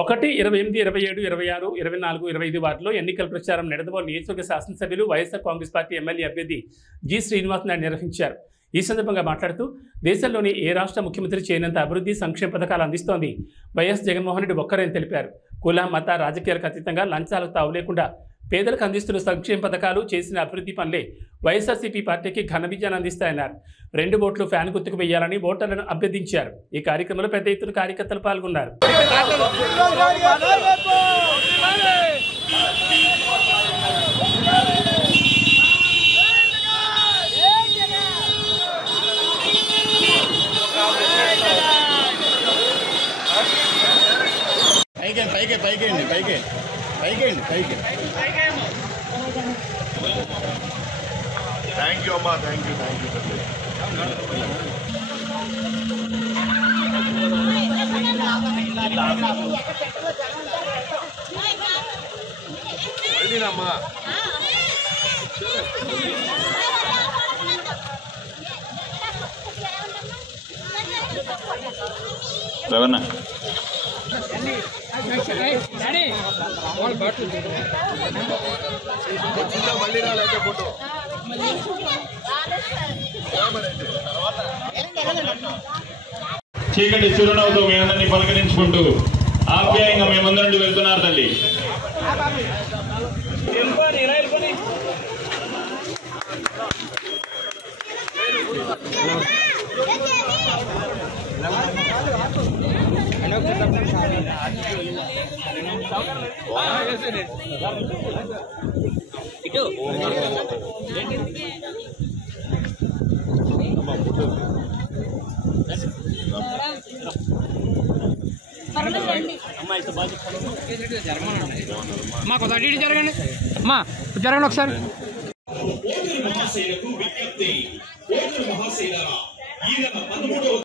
1, 28, 27, 26, 24, 25 వార్డులో ఎన్నికల ప్రచారం నిడదవోలు నియోజకవర్గ శాసనసభ్యులు వైఎస్ఆర్ కాంగ్రెస్ పార్టీ ఎమ్మెల్యే అభ్యర్థి జి. శ్రీనివాస్ నాయుడు నిర్వహించారు. ఈ సందర్భంగా మాట్లాడుతూ దేశంలోని ఏ రాష్ట్ర ముఖ్యమంత్రి చేయనంత అభివృద్ధి సంక్షేమ పథకాలు అందిస్తోంది వైఎస్ జగన్మోహన్ రెడ్డి ఒక్కరని తెలిపారు. కుల మత రాజకీయాలకు అతీతంగా లంచాలకు తావు లేకుండా పేదలకు అందిస్తున్న సంక్షేమ పథకాలు చేసిన అభివృద్ధి పనులే వైఎస్ఆర్సీపీ పార్టీకి ఘన విజయాన్ని అందిస్తాయన్నారు. 2 ఓట్లు ఫ్యాన్ గుర్తుకు వేయాలని ఓటర్లను అభ్యర్థించారు. ఈ కార్యక్రమంలో పెద్ద ఎత్తున కార్యకర్తలు పాల్గొన్నారు. Thank you, Amma. Thank you. Ready, Amma? Ravana. చీకటి చిరునవ్వుతో మీ అందరినీ పలకరించుకుంటూ ఆప్యాయంగా మీ ముందు నుండి వెళ్తున్నారు తల్లి. మా కొంత అడిగి జరగండి మా జరగండి ఒకసారి.